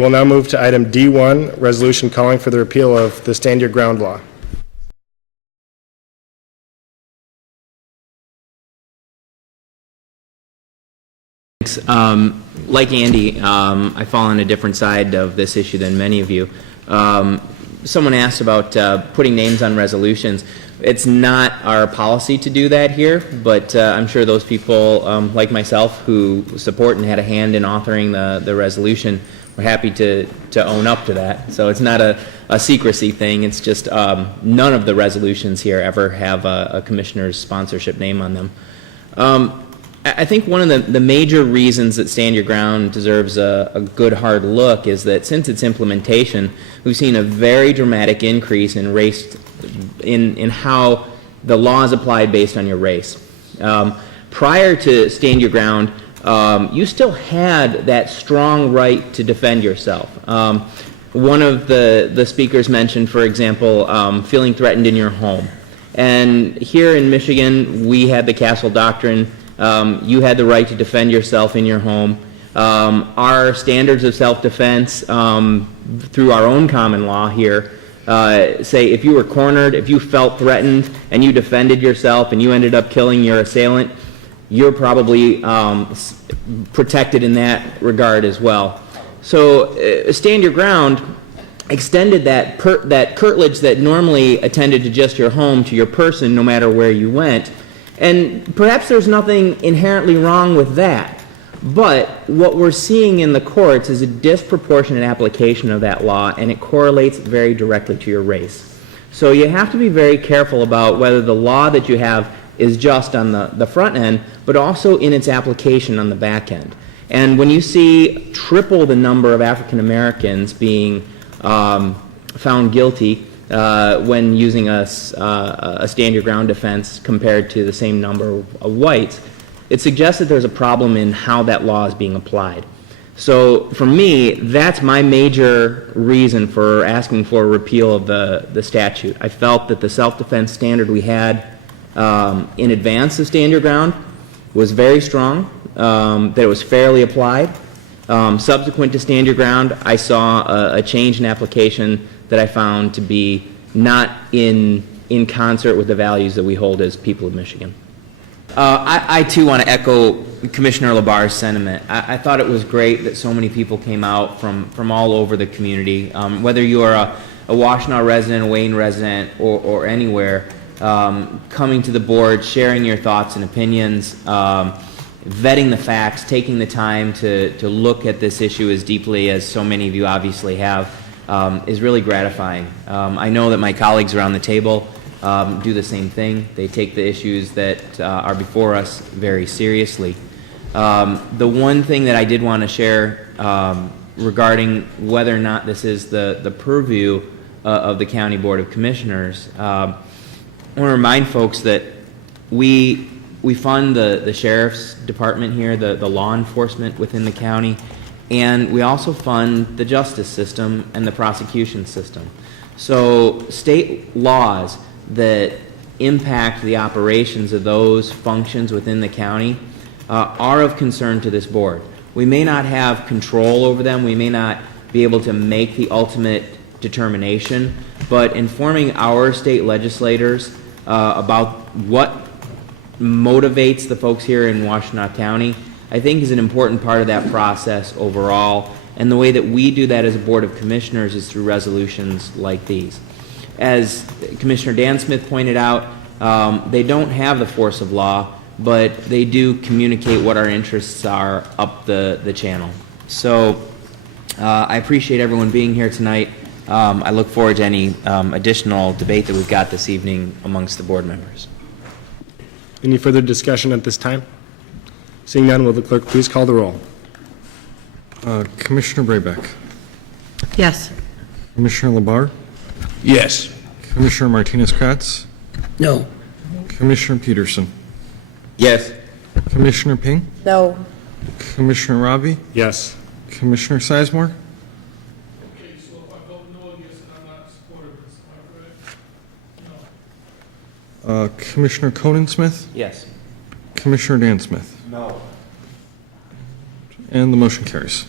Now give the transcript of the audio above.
We'll now move to item D1, resolution calling for the repeal of the Stand Your Ground law. Like Andy, I fall on a different side of this issue than many of you. Someone asked about putting names on resolutions. It's not our policy to do that here, but I'm sure those people, like myself, who support and had a hand in authoring the resolution, we're happy to own up to that. So it's not a secrecy thing. It's just none of the resolutions here ever have a commissioner's sponsorship name on them. I think one of the major reasons that Stand Your Ground deserves a good hard look is that since its implementation, we've seen a very dramatic increase in race, in how the law is applied based on your race. Prior to Stand Your Ground, you still had that strong right to defend yourself. One of the speakers mentioned, for example, feeling threatened in your home. And here in Michigan, we had the Castle Doctrine. You had the right to defend yourself in your home. Our standards of self-defense through our own common law here say if you were cornered, if you felt threatened and you defended yourself and you ended up killing your assailant, you're probably protected in that regard as well. So Stand Your Ground extended that curtilage that normally attended to just your home to your person no matter where you went. And perhaps there's nothing inherently wrong with that. But what we're seeing in the courts is a disproportionate application of that law, and it correlates very directly to your race. So you have to be very careful about whether the law that you have is just on the front end, but also in its application on the back end. And when you see triple the number of African Americans being found guilty when using a Stand Your Ground defense compared to the same number of whites, it suggests that there's a problem in how that law is being applied. So for me, that's my major reason for asking for a repeal of the statute. I felt that the self-defense standard we had in advance of Stand Your Ground was very strong, that it was fairly applied. Subsequent to Stand Your Ground, I saw a change in application that I found to be not in concert with the values that we hold as people of Michigan. I too want to echo Commissioner LaBar's sentiment. I thought it was great that so many people came out from all over the community, whether you are a Washtenaw resident, a Wayne resident, or anywhere, coming to the board, sharing your thoughts and opinions, vetting the facts, taking the time to look at this issue as deeply as so many of you obviously have, is really gratifying. I know that my colleagues around the table do the same thing. They take the issues that are before us very seriously. The one thing that I did want to share regarding whether or not this is the purview of the County Board of Commissioners, I want to remind folks that we fund the Sheriff's Department here, the law enforcement within the county, and we also fund the justice system and the prosecution system. So state laws that impact the operations of those functions within the county are of concern to this board. We may not have control over them, we may not be able to make the ultimate determination, but informing our state legislators about what motivates the folks here in Washtenaw County, I think is an important part of that process overall. And the way that we do that as a Board of Commissioners is through resolutions like these. As Commissioner Dan Smith pointed out, they don't have the force of law, but they do communicate what our interests are up the channel. So I appreciate everyone being here tonight. I look forward to any additional debate that we've got this evening amongst the board members. Any further discussion at this time? Seeing none, will the clerk please call the roll? Commissioner Braybeck. Yes. Commissioner LaBar. Yes. Commissioner Martinez-Kratz. No. Commissioner Peterson. Yes. Commissioner Ping. No. Commissioner Robbie. Yes. Commissioner Sizemore. Okay, so if I vote no, I guess I'm not supportive of this, am I correct? No. Commissioner Conan Smith. Yes. Commissioner Dan Smith. No. And the motion carries.